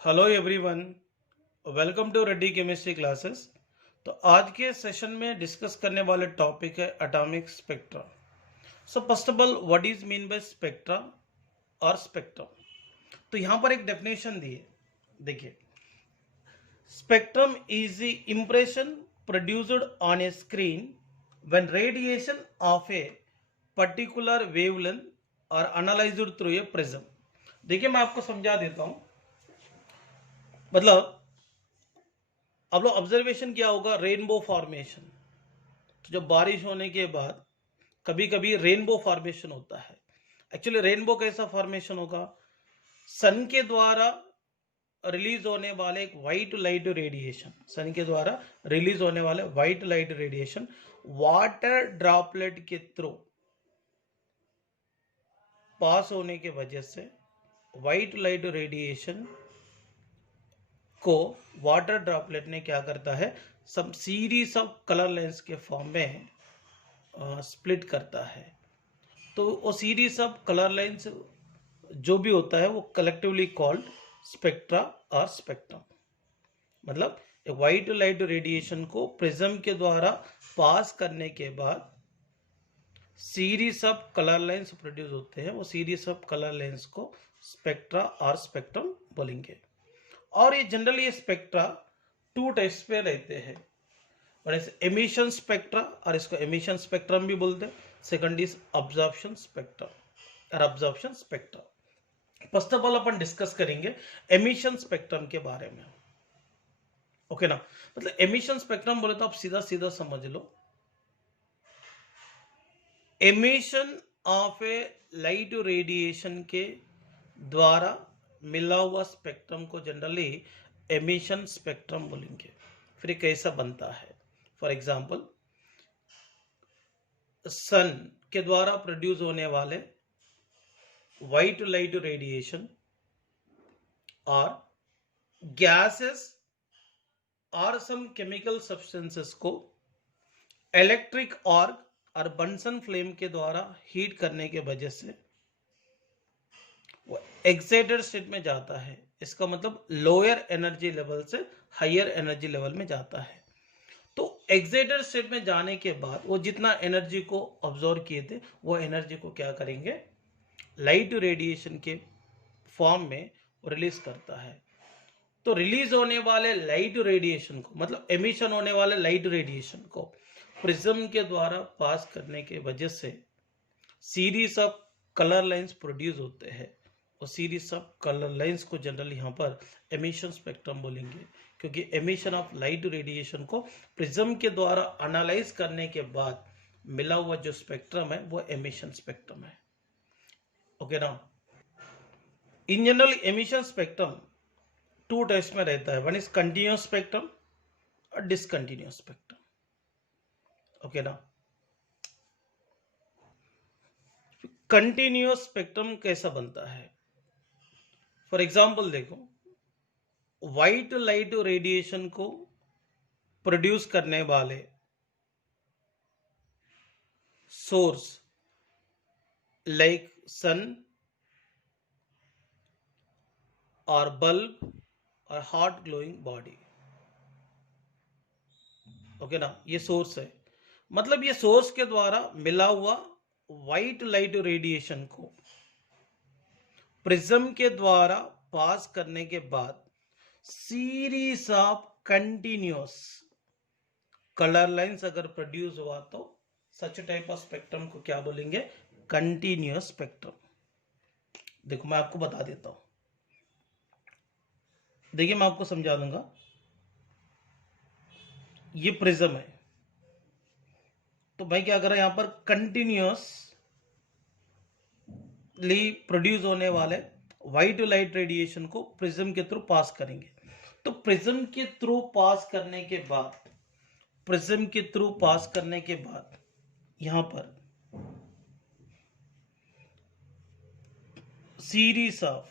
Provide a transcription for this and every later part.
Hello everyone, welcome to Reddy chemistry classes. तो आज के सेशन में डिस्कस करने वाले टॉपिक है atomic spectra. So first of all, what is mean by spectra और स्पेक्ट्रम। तो यहाँ पर एक डेफिनेशन दी है, देखिए। Spectrum is the impression produced on A screen when radiation of a particular wavelength और एनालाइज्ड थ्रू ए प्रिज्म। देखिए, मैं आपको समझा देता हूँ। मतलब अब लोग ऑब्जर्वेशन किया होगा, रेनबो फॉर्मेशन। तो जब बारिश होने के बाद कभी कभी रेनबो फॉर्मेशन होता है। एक्चुअली रेनबो कैसा फॉर्मेशन होगा? सन के द्वारा रिलीज होने वाले एक व्हाइट लाइट रेडिएशन, सन के द्वारा रिलीज होने वाले white light radiation water droplet के थ्रू पास होने के वजह से व्हाइट लाइट रेडिएशन को वाटर ड्रॉपलेट ने क्या करता है, सब सीरीज ऑफ कलर लेंस के फॉर्म में स्प्लिट करता है। तो वो सीरीज ऑफ कलर लेंस जो भी होता है वो कलेक्टिवली कॉल्ड स्पेक्ट्रा और स्पेक्ट्रम। मतलब व्हाइट लाइट रेडिएशन को प्रिज्म के द्वारा पास करने के बाद series of colour lens produce होते हैं, वो सीरीज ऑफ कलर लेंस को स्पेक्ट्रा और स्पेक्ट्रम बोलेंगे। और ये जनरली ये स्पेक्ट्रा टू टाइप्स पे रहते हैं। एमिशन स्पेक्ट्रा, और इसको एमिशन स्पेक्ट्रम भी बोलते हैं। सेकंड इज अब्जॉर्प्शन स्पेक्ट्रम और absorption spectrum. First of all upon discuss करेंगे एमिशन स्पेक्ट्रम के बारे में। ओके ना? मतलब एमिशन स्पेक्ट्रम बोले तो आप सीधा सीधा समझ लो, emission of a light radiation के द्वारा मिला हुआ स्पेक्ट्रम को जनरली एमिशन स्पेक्ट्रम बोलेंगे। फिर कैसा बनता है? फॉर एग्जाम्पल, सन के द्वारा प्रोड्यूस होने वाले व्हाइट लाइट रेडिएशन और गैसेस और सम केमिकल सब्सटेंसेस को इलेक्ट्रिक आर्क और बंसन फ्लेम के द्वारा हीट करने के वजह से वो एक्साइटेड स्टेट में जाता है। इसका मतलब लोअर एनर्जी लेवल से हायर एनर्जी लेवल में जाता है। तो एक्साइटेड स्टेट में जाने के बाद वो जितना एनर्जी को ऑब्जर्व किए थे वो एनर्जी को क्या करेंगे, लाइट रेडिएशन के फॉर्म में रिलीज करता है। तो रिलीज होने वाले लाइट रेडिएशन को, मतलब एमिशन होने वाले लाइट रेडिएशन को प्रिज्म के द्वारा पास करने के वजह से series of colour lines produce होते हैं। और सीरीज ऑफ कलर लाइंस को जनरली यहाँ पर एमिशन स्पेक्ट्रम बोलेंगे, क्योंकि एमिशन ऑफ लाइट रेडिएशन को प्रिज्म के द्वारा एनालाइज करने के बाद मिला हुआ जो स्पेक्ट्रम है वो एमिशन स्पेक्ट्रम है। ओके ना? In general emission spectrum two types में रहता है। वन इज कंटिन्यूस स्पेक्ट्रम और डिसकंटिन्यूस स्पेक्ट्रम। ओके ना? कंटिन्यूस स्पेक्ट्रम कैसा बनता है? फॉर एग्जाम्पल देखो, व्हाइट लाइट रेडिएशन को प्रोड्यूस करने वाले सोर्स लाइक सन और बल्ब और हॉट ग्लोइंग बॉडी। ओके ना? ये सोर्स है। मतलब ये सोर्स के द्वारा मिला हुआ व्हाइट लाइट रेडिएशन को प्रिज्म के द्वारा पास करने के बाद series of continuous colour lines अगर प्रोड्यूस हुआ तो सच टाइप ऑफ स्पेक्ट्रम को क्या बोलेंगे? Continuous spectrum. देखो, मैं आपको बता देता हूं। देखिए, मैं आपको समझा दूंगा। ये प्रिज्म है, तो भाई क्या कर रहा है, यहां पर कंटिन्यूसली प्रोड्यूस होने वाले व्हाइट लाइट रेडिएशन को प्रिज्म के थ्रू पास करेंगे। तो प्रिज्म के थ्रू पास करने के बाद, प्रिज्म के थ्रू पास करने के बाद यहां पर सीरीज ऑफ,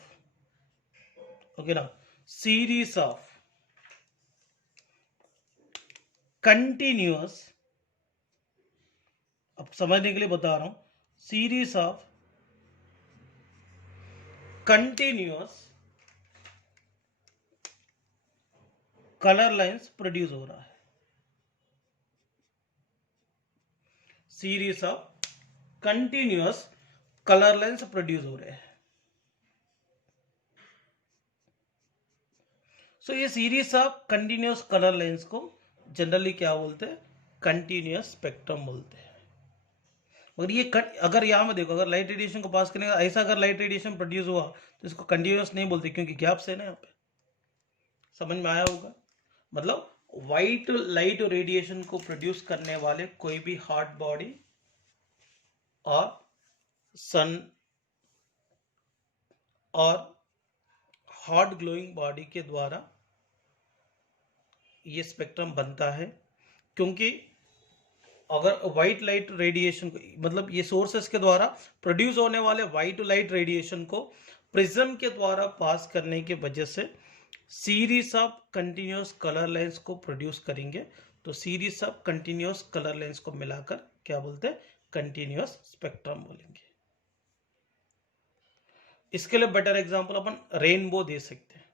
ओके ना, सीरीज ऑफ कंटिन्यूअस, अब समझने के लिए बता रहा हूं, series of continuous colour lines produce हो रहा है, series of continuous colour lines produce हो रहे हैं। सो ये series of continuous colour lines को जनरली क्या बोलते हैं, कंटिन्यूअस स्पेक्ट्रम बोलते हैं। और ये अगर यहाँ में देखो, अगर लाइट रेडिएशन को पास करने का ऐसा अगर लाइट रेडिएशन प्रोड्यूस हुआ तो इसको कंटिन्यूअस नहीं बोलते, क्योंकि गैप से ना यहाँ पे। समझ में आया होगा? मतलब व्हाइट लाइट रेडिएशन को प्रोड्यूस करने वाले कोई भी हॉट बॉडी और सन और हॉट ग्लोइंग बॉडी के द्वारा ये स्पेक्ट्रम बनता है। क्योंकि अगर व्हाइट लाइट रेडिएशन को, मतलब ये सोर्सेस के द्वारा प्रोड्यूस होने वाले व्हाइट लाइट रेडिएशन को प्रिज्म के द्वारा पास करने की वजह से series of continuous colour lines को प्रोड्यूस करेंगे। तो series of continuous colour lines को मिलाकर क्या बोलते हैं, कंटिन्यूअस स्पेक्ट्रम बोलेंगे। इसके लिए बेटर एग्जांपल अपन रेनबो दे सकते हैं,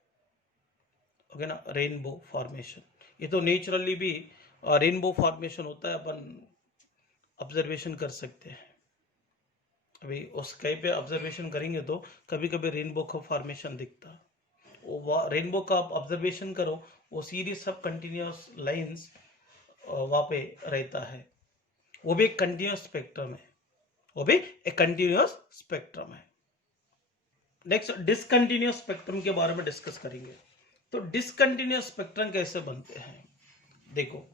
ओके ना। रेनबो फॉर्मेशन, ये तो नेचुरली भी रेनबो फॉर्मेशन होता है, अपन ऑब्जर्वेशन कर सकते हैं। अभी उस कहीं पे ऑब्जर्वेशन करेंगे तो कभी कभी रेनबो का फॉर्मेशन दिखता है। रेनबो का आप ऑब्जर्वेशन करो, वो सीरीज सब कंटिन्यूअस लाइंस वहां पे रहता है, वो भी एक कंटिन्यूअस स्पेक्ट्रम है, वो भी एक कंटिन्यूअस स्पेक्ट्रम है। नेक्स्ट डिसकंटिन्यूअस स्पेक्ट्रम के बारे में डिस्कस करेंगे। तो डिसकंटिन्यूअस स्पेक्ट्रम कैसे बनते हैं, देखो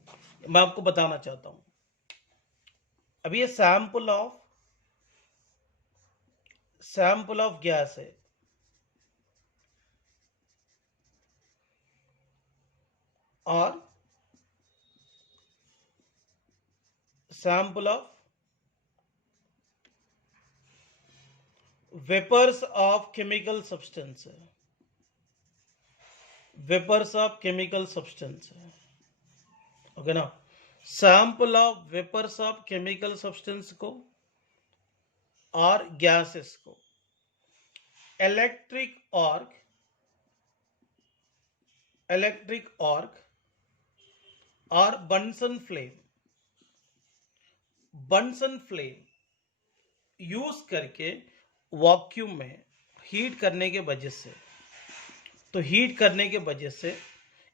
मैं आपको बताना चाहता हूं। अभी ये सैंपल ऑफ गैस है, और sample of vapours of chemical substance है, वेपर्स ऑफ केमिकल सब्सटेंस है, ओके ना। Sample of vapours of chemical substance को और गैसेस को इलेक्ट्रिक आर्क और बंसन फ्लेम यूज करके वैक्यूम में हीट करने के वजह से, तो हीट करने के वजह से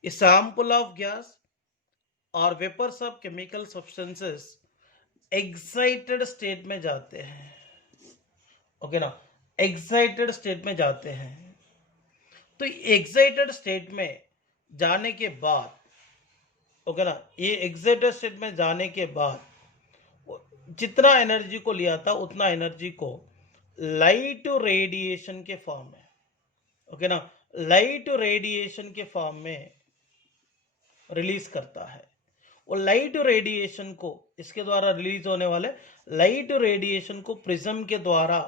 इस सैंपल ऑफ गैस और vapours of chemical substances excited state में जाते हैं, ओके ना, एक्साइटेड स्टेट में जाते हैं। तो एक्साइटेड स्टेट में जाने के बाद, ओके ना, ये एक्साइटेड स्टेट में जाने के बाद जितना एनर्जी को लिया था उतना एनर्जी को लाइट रेडिएशन के फॉर्म में, ओके ना, लाइट रेडिएशन के फॉर्म में रिलीज करता है। और लाइट रेडिएशन को, इसके द्वारा रिलीज होने वाले लाइट रेडिएशन को प्रिज्म के द्वारा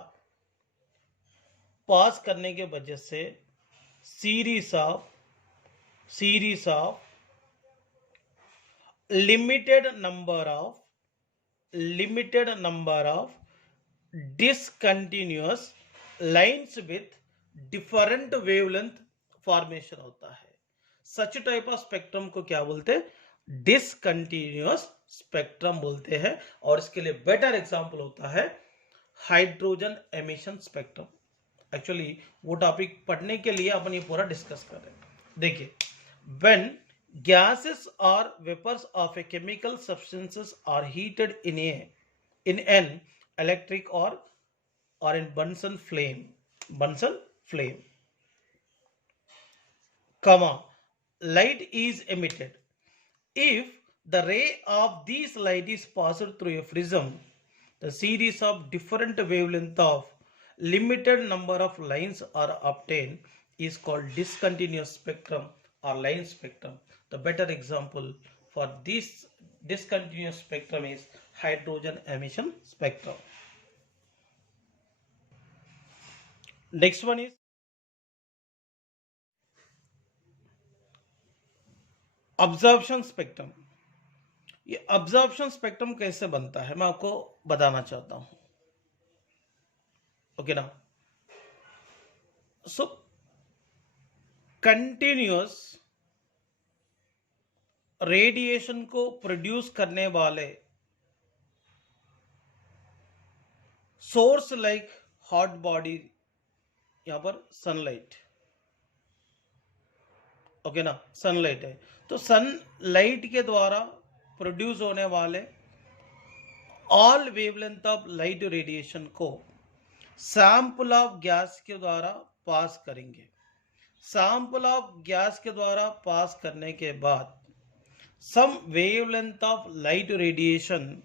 पास करने के वजह से series of limited number of discontinuous lines with different wavelength formation होता है। सच टाइप ऑफ स्पेक्ट्रम को क्या बोलते हैं, डिसकंटिन्यूअस स्पेक्ट्रम बोलते हैं। और इसके लिए बेटर एग्जांपल होता है हाइड्रोजन एमिशन स्पेक्ट्रम। एक्चुअली वो टॉपिक पढ़ने के लिए अपन ये पूरा डिस्कस कर रहे हैं। देखिए, when gases or vapors of a chemical substances are heated in an electric or in Bunsen flame, comma, light is emitted. If the ray of this light is passed through a prism, the series of different wavelength of limited number of lines are obtained is called discontinuous spectrum or line spectrum. The better example for this discontinuous spectrum is hydrogen emission spectrum. Next one is absorption spectrum. ये absorption spectrum कैसे बनता है मैं आपको बताना चाहता हूं, okay ना। सो continuous रेडिएशन को प्रोड्यूस करने वाले सोर्स लाइक हॉट बॉडी, यहां पर सनलाइट, ओके ना, सनलाइट है। तो सनलाइट के द्वारा प्रोड्यूस होने वाले all wavelength of light radiation को सैंपल ऑफ गैस के द्वारा पास करेंगे। सैंपल ऑफ गैस के द्वारा पास करने के बाद some wavelength of light radiation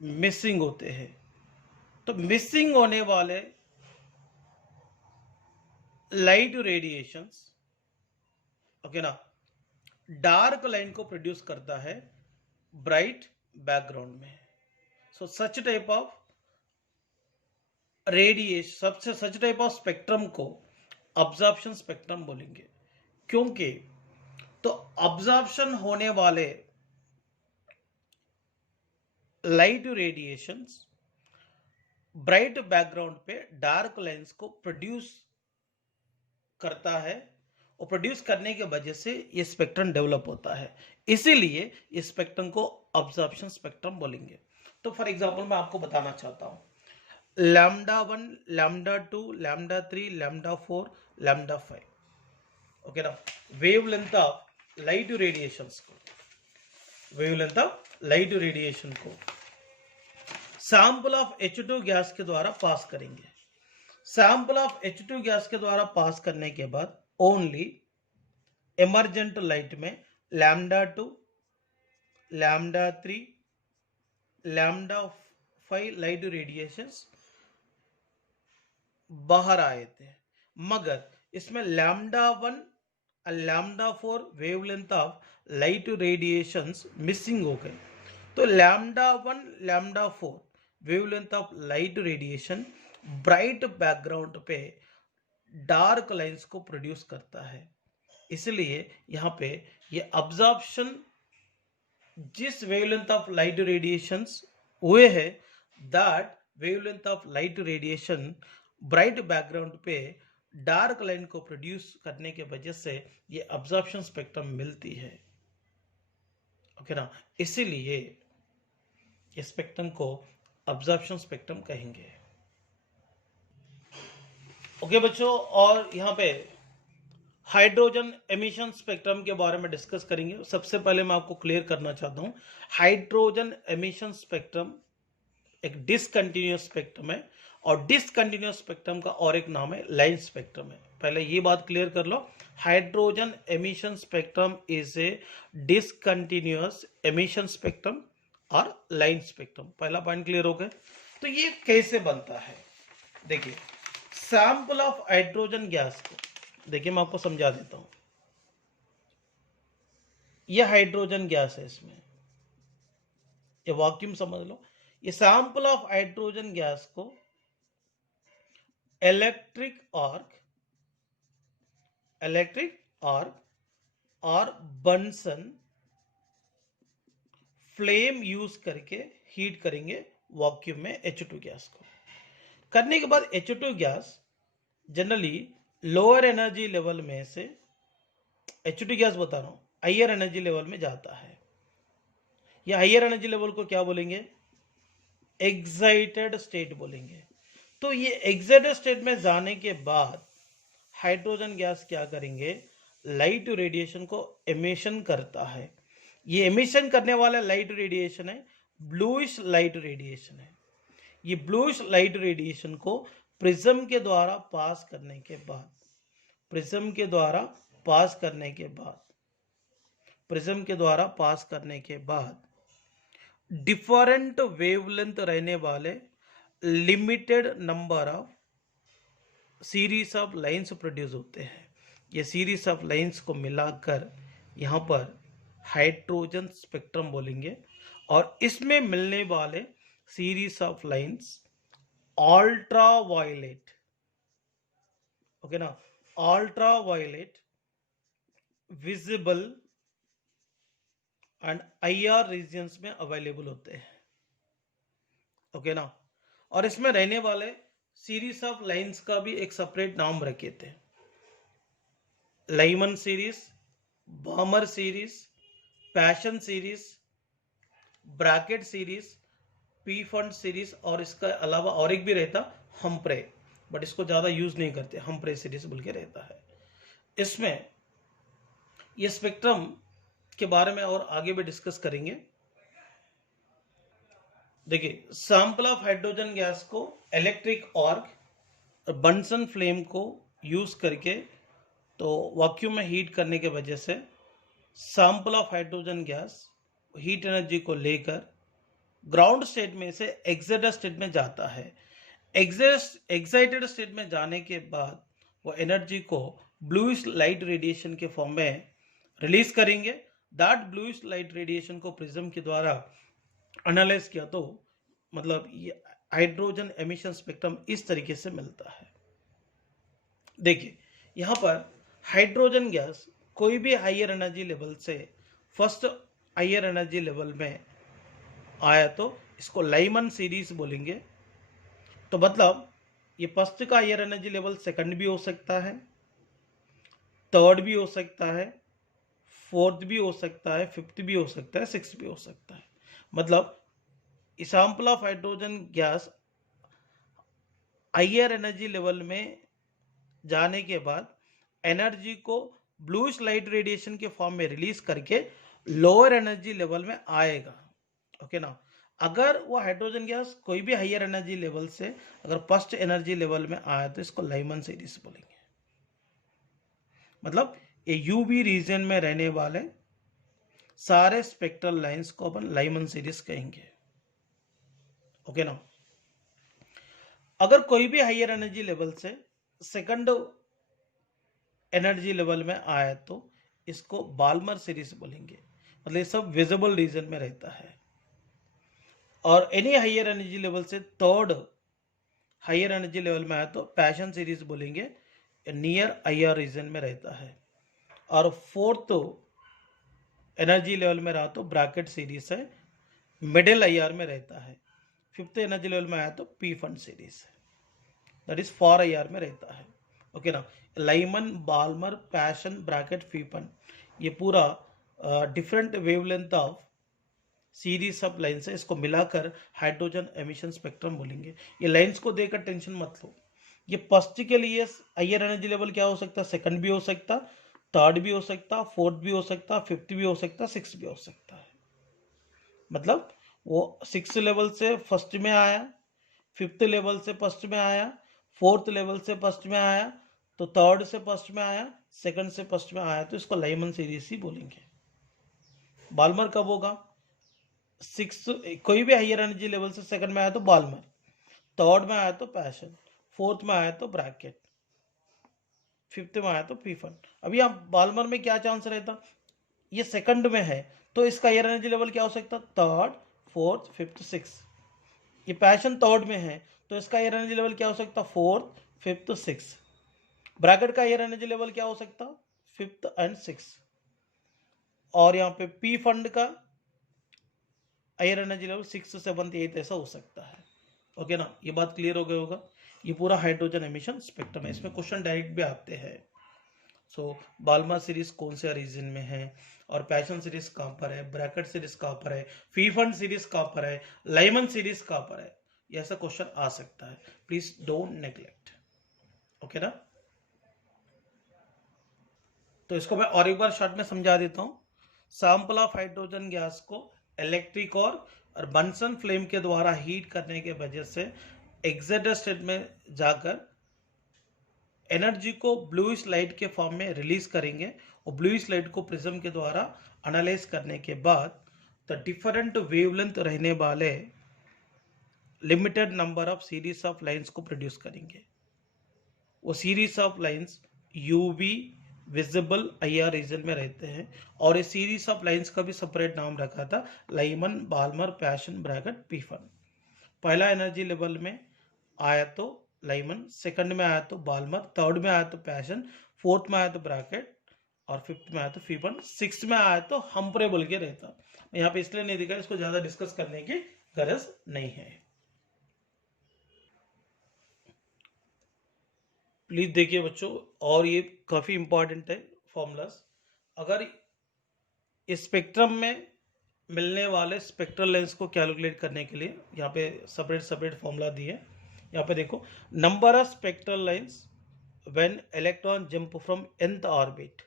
missing होते हैं। तो मिसिंग होने वाले लाइट रेडिएशंस, ओके ना, डार्क लाइन को प्रोड्यूस करता है ब्राइट बैकग्राउंड में। So such type of radiation, such type of spectrum को अब्जॉर्प्शन स्पेक्ट्रम बोलेंगे। क्योंकि तो अब्जॉर्प्शन होने वाले लाइट रेडिएशंस ब्राइट बैकग्राउंड पे डार्क लाइंस को प्रोड्यूस करता है, और प्रोड्यूस करने की वजह से ये स्पेक्ट्रम डेवलप होता है। इसीलिए इस स्पेक्ट्रम को अब्जॉर्प्शन स्पेक्ट्रम बोलेंगे। तो फॉर एग्जांपल मैं आपको बताना चाहता हूं, lambda 1, lambda 2, lambda 3, lambda 4, lambda 5, okay ना, वेवलेंथ ऑफ लाइट रेडिएशंस को, वेवलेंथ ऑफ लाइट रेडिएशन को सैंपल ऑफ H2 गैस के द्वारा पास करेंगे। सैंपल ऑफ H2 गैस के द्वारा पास करने के बाद ओनली एमर्जेंट लाइट में lambda 2, lambda 3, lambda 5 light radiations बाहर आए थे, मगर इसमें लैम्डा 1 और lambda 4 wavelength of light radiations missing हो गए। तो lambda 1, lambda 4 wavelength of light radiation bright background पे डार्क लाइंस को प्रोड्यूस करता है। इसलिए यहां पे ये अब्जॉर्प्शन जिस वेवलेंथ ऑफ लाइट रेडिएशंस हुए है, that wavelength of light radiation bright background पे डार्क लाइन को प्रोड्यूस करने के वजह से ये अब्जॉर्प्शन स्पेक्ट्रम मिलती है, ओके ना। इसीलिए ये स्पेक्ट्रम को अब्जॉर्प्शन स्पेक्ट्रम कहेंगे। ओके बच्चों, और यहाँ पे हाइड्रोजन एमिशन स्पेक्ट्रम के बारे में डिस्कस करेंगे। सबसे पहले मैं आपको क्लियर करना चाहता हूँ, हाइड्रोजन एमिशन स्पेक्ट्रम एक डिसकंटिन्यूअस स्पेक्ट्रम है, और डिसकंटिन्यूअस स्पेक्ट्रम का और एक नाम है लाइन स्पेक्ट्रम है। पहले ये बात क्लियर कर लो, hydrogen emission spectrum is a discontinuous emission spectrum और लाइन स्पेक्ट्रम। पहला पॉइंट क्लियर हो गया। तो ये कैसे बनता है, देखिए, सैंपल ऑफ हाइड्रोजन गैस को, देखिए मैं आपको समझा देता हूं। यह हाइड्रोजन गैस है, इसमें ये वैक्यूम समझ लो। ये सैंपल ऑफ हाइड्रोजन गैस को इलेक्ट्रिक आर्क और बंसन फ्लेम यूज करके हीट करेंगे वैक्यूम में H2 गैस को। करने के बाद H2 gas generally lower energy level में से, H2 गैस बता रहा हूं, हायर एनर्जी लेवल में जाता है। या हायर एनर्जी लेवल को क्या बोलेंगे, एक्साइटेड स्टेट बोलेंगे। तो ये एक्साइटेड स्टेट में जाने के बाद हाइड्रोजन गैस क्या करेंगे, लाइट रेडिएशन को एमिशन करता है। ये एमिशन करने वाला लाइट रेडिएशन है ब्लूइश लाइट रेडिएशन है। ये ब्लूइश लाइट रेडिएशन को प्रिज्म के द्वारा पास करने के बाद, प्रिज्म के द्वारा पास करने के बाद, प्रिज्म के द्वारा पास करने के बाद डिफरेंट वेवलेंथ रहने वाले limited number of series of lines produce होते हैं। ये सीरीज ऑफ लाइंस को मिलाकर यहाँ पर हाइड्रोजन स्पेक्ट्रम बोलेंगे। और इसमें मिलने वाले series of lines ultraviolet, okay ना, ultraviolet, visible and IR regions में अवेलेबल होते हैं, ओके ना। और इसमें रहने वाले सीरीज ऑफ लाइंस का भी एक सेपरेट नाम रखे थे, Lyman series, बामर series, passion series, Brackett series, P fund series, और इसका अलावा और एक भी रहता हम्प्रे, बट इसको ज्यादा यूज नहीं करते, हम्प्रे सीरीज बोल के रहता है। इसमें ये स्पेक्ट्रम के बारे में और आगे भी डिस्कस करेंगे। देखिए, सैंपल ऑफ हाइड्रोजन गैस को इलेक्ट्रिक आर्क, बंसन फ्लेम को यूज करके तो वैक्यूम में हीट करने के वजह से sample of hydrogen gas heat energy को लेकर ग्राउंड स्टेट में से एक्साइटेड स्टेट में जाता है। एक्साइटेड स्टेट में जाने के बाद वो एनर्जी को ब्लूइश लाइट रेडिएशन के फॉर्म में रिलीज करेंगे। दैट ब्लूइश लाइट रेडिएशन को प्रिज्म के द्वारा एनालाइज किया तो मतलब ये हाइड्रोजन एमिशन स्पेक्ट्रम इस तरीके से मिलता है। देखिए, यहां पर हाइड्रोजन गैस कोई भी हायर एनर्जी लेवल से फर्स्ट हायर एनर्जी लेवल में आया तो इसको लाइमन सीरीज बोलेंगे। तो मतलब ये फर्स्ट का हायर एनर्जी लेवल सेकंड भी हो सकता है, थर्ड भी हो सकता है, फोर्थ भी हो सकता है, फिफ्थ भी हो सकता है, सिक्स भी हो सकता है। मतलब sample of hydrogen gas higher energy level में जाने के बाद एनर्जी को ब्लूइश लाइट रेडिएशन के फॉर्म में रिलीज करके लोअर एनर्जी लेवल में आएगा। ओके ना। अगर वो हाइड्रोजन गैस कोई भी हायर एनर्जी लेवल से अगर फर्स्ट एनर्जी लेवल में आया तो इसको लाइमन सीरीज बोलेंगे। मतलब ये यूवी रीजन में रहने वाले सारे स्पेक्ट्रल लाइंस को अपन लाइमन सीरीज कहेंगे। ओके ना। अगर कोई भी हायर एनर्जी लेवल से सेकंड एनर्जी लेवल में आया तो इसको बाल्मर सीरीज बोलेंगे। मतलब ये सब विजिबल रीजन में रहता है। और एनी हायर एनर्जी लेवल से थर्ड हायर एनर्जी लेवल में आया तो पैशन सीरीज बोलेंगे, नियर आईआर रीजन में रहता है। और फोर्थ एनर्जी लेवल में रहा तो ब्रैकेट सीरीज है, मिडिल आईआर में रहता है। फिफ्थ एनर्जी लेवल में आया तो पी फंड सीरीज है, दैट इज फॉर आईआर में रहता है। ओके ना। लाइमन, बाल्मर, पैशन, ब्रैकेट, फीपन, ये पूरा different wavelength of series of lines है। इसको मिलाकर हाइड्रोजन एमिशन स्पेक्ट्रम बोलेंगे। ये लाइन्स को देकर टेंशन मत लो। ये फर्स्ट के लिए हायर एनर्जी लेवल क्या हो सकता है, सेकंड भी हो सकता, थर्ड भी हो सकता, फोर्थ भी हो सकता, फिफ्थ भी हो सकता, सिक्स भी हो सकता है। मतलब वो सिक्स लेवल से फर्स्ट में आया, फिफ्थ लेवल से फर्स्ट में आया, फोर्थ लेवल से फर्स्ट में आया, तो थर्ड से फर्स्ट में आया, सेकंड से फर्स्ट में आया, तो इसको लाइमन सीरीज ही बोलेंगे। बाल्मर कब होगा, सिक्स कोई भी हायर एनर्जी लेवल से सेकंड में आया तो बाल्मर, थर्ड में आया तो पैशन, फोर्थ में आया तो ब्रैकेट, फिफ्थ में आया तो पीफन। अभी आप बाल्मर में क्या चांस रहता, ये सेकंड में है तो इसका हायर एनर्जी लेवल क्या हो सकता, थर्ड, फोर्थ, फिफ्थ, सिक्स। ये पैशन थर्ड में है तो इसका हायर एनर्जी लेवल क्या हो सकता, फोर्थ, फिफ्थ, सिक्स। ब्रैकेट का हायर एनर्जी लेवल क्या हो सकता, फिफ्थ एंड सिक्स। और यहाँ पे पी फंड का higher energy level six, seventh, eighth ऐसा हो सकता है। ओके ना। ये बात क्लियर हो गया होगा। ये पूरा हाइड्रोजन एमिशन स्पेक्ट्रम है। इसमें क्वेश्चन डायरेक्ट भी आते हैं। सो बाल्मर सीरीज कौन से रीजन में है, और पैशन सीरीज कहां पर है, ब्रैकेट सीरीज कहां पर है, फीफंड सीरीज कहां पर है, लाइमन सीरीज कहां पर है, ये ऐसा क्वेश्चन आ सकता है। Please don't neglect. ओके ना। तो इसको मैं और एक बार शॉर्ट में समझा देता हूं। सैंपल ऑफ हाइड्रोजन गैस को इलेक्ट्रिक और बंसन फ्लेम के द्वारा हीट करने के वजह से एक्साइटेड स्टेट में जाकर एनर्जी को ब्लूइश लाइट के फॉर्म में रिलीज करेंगे, और ब्लूइश लाइट को प्रिज्म के द्वारा एनालाइज करने के बाद द डिफरेंट वेवलेंथ रहने वाले limited number of series of lines को प्रोड्यूस करेंगे। वो series of lines UV visible IR region में रहते हैं, और ये सीरीज ऑफ लाइंस का भी सेपरेट नाम रखा था, लाइमन, बाल्मर, पैशन, ब्रैकेट, पीफन। पहला एनर्जी लेवल में आया तो लाइमन, सेकंड में आया तो बाल्मर, थर्ड में आया तो पैशन, फोर्थ में आया तो ब्रैकेट, और फिफ्थ में आया तो फीपन, सिक्स में आया तो हम्प्रे बोल के रहता। यहाँ पे इसलिए नहीं दिखा, इसको ज्यादा डिस्कस करने की गरज नहीं है। प्लीज देखिए बच्चों, और ये काफी इंपॉर्टेंट है फॉर्मूलाज। अगर स्पेक्ट्रम में मिलने वाले स्पेक्ट्रल लेंस को कैलकुलेट करने के लिए यहाँ पे सेपरेट फॉर्मूला दिए। यहाँ पे देखो, number of spectral lines when electron jump from nth orbit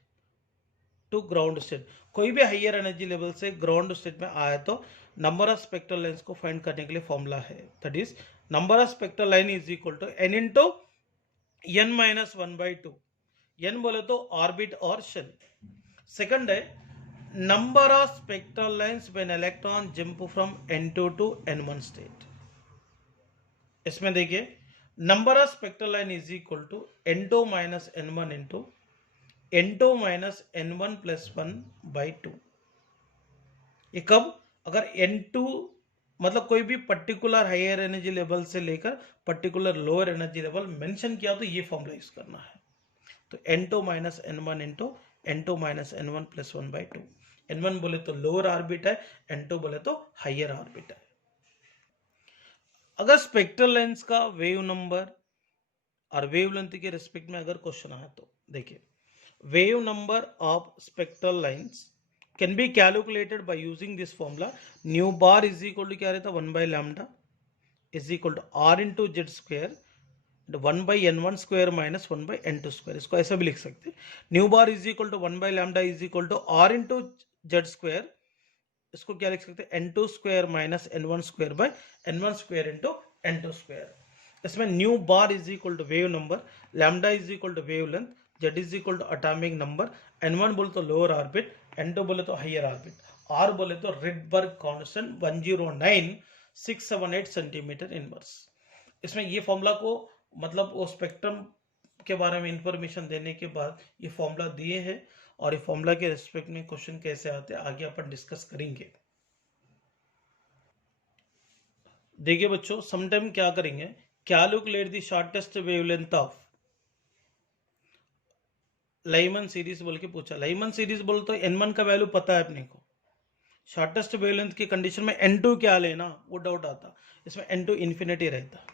to ground state. कोई भी हाइयर एनर्जी लेवल से ग्राउंड स्टेट में आया तो नंबर ऑफ स्पेक्ट्रल लाइन्स को फाइंड करने के लिए फॉर्मूला है, that is number of spectral line is equal to n into n minus 1/2। n बोले तो ऑर्बिट और शेल। सेकंड है number of spectral lines when electron jump from n2 to n1 स्टेट। इसमें देखिए, number of spectral line is equal to n2 minus n1 into n2 minus n1 plus 1/2। ये कब, अगर n2 मतलब कोई भी पर्टिकुलर हायर एनर्जी लेवल से लेकर particular lower energy level mention किया तो ये फॉर्मूला यूज करना है। तो n2 minus n1 into n2 minus n1 plus 1/2। n1 बोले तो लोअर ऑर्बिट है, n2 बोले तो हायर ऑर्बिट है। अगर स्पेक्ट्रल लेंस का वेव नंबर और वेवलेंथ के रिस्पेक्ट में अगर क्वेश्चन आया तो देखिए, wave number of spectral lines can be calculated by using this formula। nu bar is equal to क्या रहता है, 1 by lambda is equal to r into z square 1 by n1 square minus 1 by n2 square। इसको ऐसा भी लिख सकते हैं, nu bar is equal to 1 by lambda is equal to r into z square। इसको क्या लिख सकते हैं, n2 square minus n1 square by n1 square into n2 square। इसमें nu bar is equal to wave number, lambda is equal to wavelength, z is equal to atomic number, n1 बोले तो lower orbit, n2 बोले तो higher orbit, r बोले तो Rydberg constant 109678 centimetre inverse. इसमें ये formula को मतलब वो स्पेक्ट्रम के बारे में इंफॉर्मेशन देने के बाद ये फॉर्मूला दिए हैं और ये फॉर्मूला के रिस्पेक्ट में क्वेश्चन कैसे आते हैं आगे अपन डिस्कस करेंगे। देखिए बच्चों, समटाइम क्या करेंगे, calculate the shortest wavelength of Lyman series बोल के पूछा। लाइमन सीरीज बोल तो n1 का वैल्यू पता है अपने को, शॉर्टेस्ट वेवलेंथ की कंडीशन में n2 क्या लेना वो डाउट आता। इसमें n2 इन्फिनिटी रहता,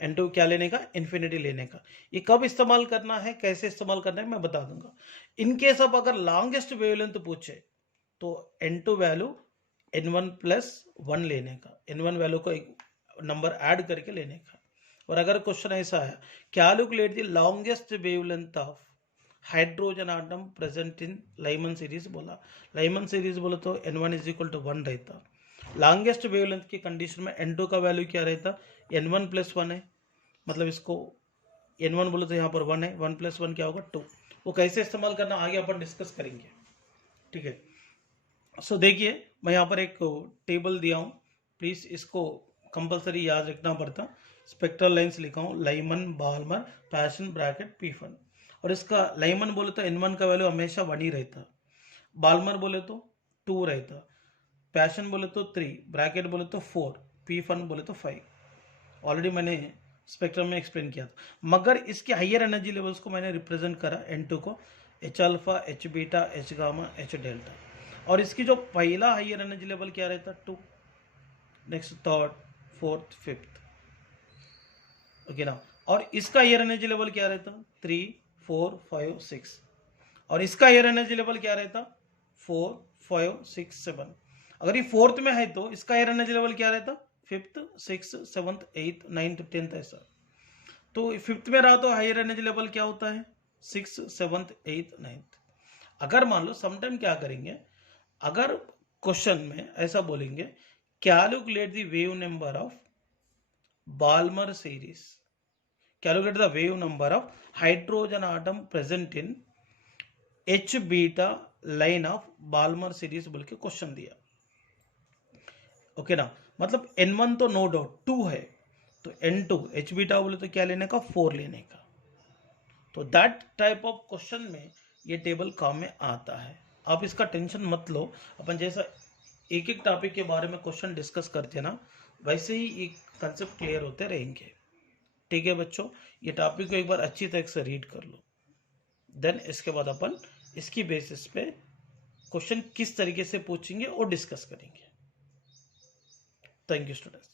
n2 क्या लेने का, इन्फिनिटी लेने का। ये कब इस्तेमाल करना है, कैसे इस्तेमाल करना है मैं बता दूंगा। इनकेस अब अगर लॉन्गेस्ट वेवलेंथ पूछे तो n2 वैल्यू n1 प्लस 1 लेने का, n1 वैल्यू को एक नंबर ऐड करके लेने का। और अगर क्वेश्चन ऐसा है, calculate the longest wavelength of hydrogen atom present in Lyman series बोला। लाइमन सीरीज बोला तो n1 इज इक्वल टू 1 रहता। लॉन्गेस्ट वेवलेंथ की कंडीशन में n2 का वैल्यू क्या रहता, n1 प्लस 1 है, मतलब इसको n1 बोले तो यहाँ पर 1 है, 1 प्लस 1 क्या होगा 2। वो कैसे इस्तेमाल करना आगे अपन डिस्कस करेंगे, ठीक है। सो देखिए, मैं यहाँ पर एक टेबल दिया हूँ, प्लीज इसको कंपलसरी याद रखना पड़ता। स्पेक्ट्रल लाइन्स लिखा हूँ, लाइमन, बाल्मर, पैशन, ब्रैकेट, पीफन। और इसका लाइमन बोले तो n1 का वैल्यू हमेशा 1 ही रहता, बाल्मर बोले तो 2 रहता, पैशन बोले तो 3, ब्रैकेट बोले तो 4, पीफन बोले तो 5। ऑलरेडी मैंने स्पेक्ट्रम में एक्सप्लेन किया था। मगर इसके हाइयर एनर्जी लेवल्स को मैंने रिप्रेजेंट करा n2 को h alpha, h beta, h gamma, h delta. और इसकी जो पहला हाइयर एनर्जी लेवल क्या रहता 2, next third, fourth, fifth, okay ना। और इसका हाइयर एनर्जी लेवल क्या रहता 3, 4, 5, 6। और इसका हाइयर एनर्जी लेवल क्या रहता 4, 5, 6, 7। अगर ये फोर्थ में है तो इसका हाइयर एनर्जी लेवल क्या रहता 5th, 6th, 7th, 8th, 9th, 10th ऐसा। तो फिफ्थ में रहा तो हाइयर एनर्जी लेवल क्या होता है 6th, 7th, 8th, 9th। अगर मान लो समटाइम क्या करेंगे, अगर क्वेश्चन में ऐसा बोलेंगे calculate the wave number of Balmer series, calculate the wave number of hydrogen atom present in H beta line of Balmer series बोल के क्वेश्चन दिया, ओके ना। मतलब n1 तो नो डाउट 2 है, तो n2 H बीटा बोले तो क्या लेने का 4 लेने का। तो दैट टाइप ऑफ क्वेश्चन में ये टेबल काम में आता है। आप इसका टेंशन मत लो, अपन जैसा एक एक टॉपिक के बारे में क्वेश्चन डिस्कस करते हैं ना, वैसे ही ये कंसेप्ट क्लियर होते रहेंगे, ठीक है बच्चों। ये टॉपिक को एक बार अच्छी तरह से रीड कर लो, देन इसके बाद अपन इसकी बेसिस पे क्वेश्चन किस तरीके से पूछेंगे और डिस्कस करेंगे। Thank you students.